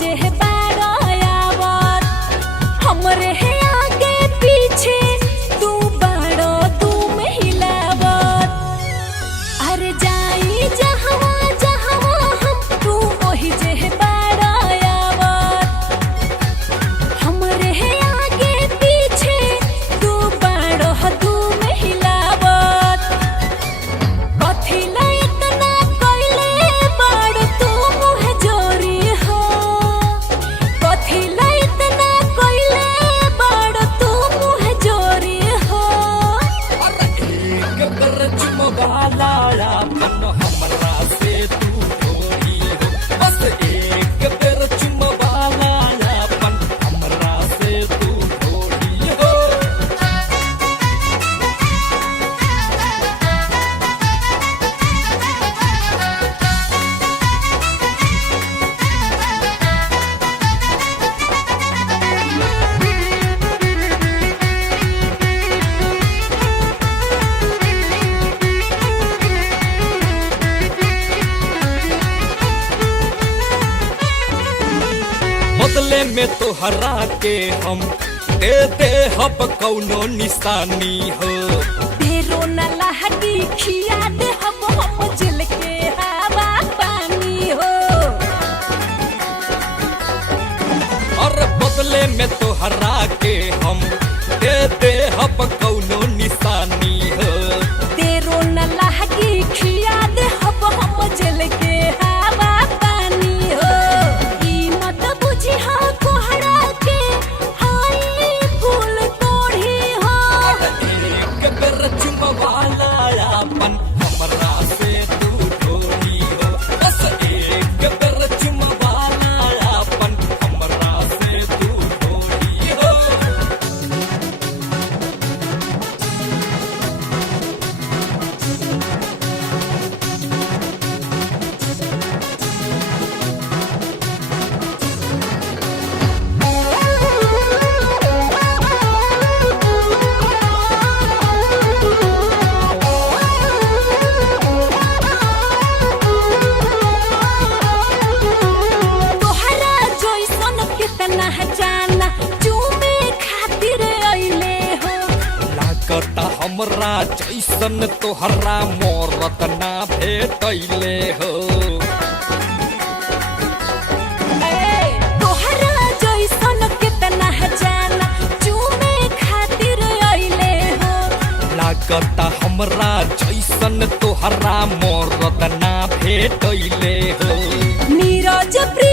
जे बारायावत हमरे है आगे पीछे तू बाड़ो तू महिलावत। अरे जाई जहवा जहवा हम तू वही जे बारायावत हमरे है आगे पीछे तू बाड़ो तू महिलावत। कथी ला इतना कइले बाड़ तू मुँह जोरी हो कथी ला इतना कइले बाड़ तू मुँह जोरी हो। अरे एक बेर चुमवाला अपन हमरा से तू थोड़ी हो बस एक बेर चुमवाला अपन हमरा से तू थोड़ी हो। बदले में तोहरा के हम दे दे हब कौनो निशानी हो। ढेरो न लहटी खिया दे हम जल के हवा पानी हो। और बदले में तोहरा के हम दे दे हब कौनो निशानी हो। ढेरो न लहटी खिया दे हम जल के हवा पानी हो। ई मत बुझी हा कोहरा के हाई फूल तोड़ी हो। एक बेर चुमवाला अपन हमरा से तू थोड़ी हो बस एक बेर चुमवाला अपन हमरा से तू थोड़ी हो। तोहरा जइसन कितना जाना चूमे खातिर अइले हो। लागता हमरा जैसन तोहरा मोरत ना भेटैले हो। तोहरा जइसन कितना जाना चूमे खातिर अइले हो। लागता हमरा जैसन तोहरा मोरत ना भेटैले हो। नीरज प्रिय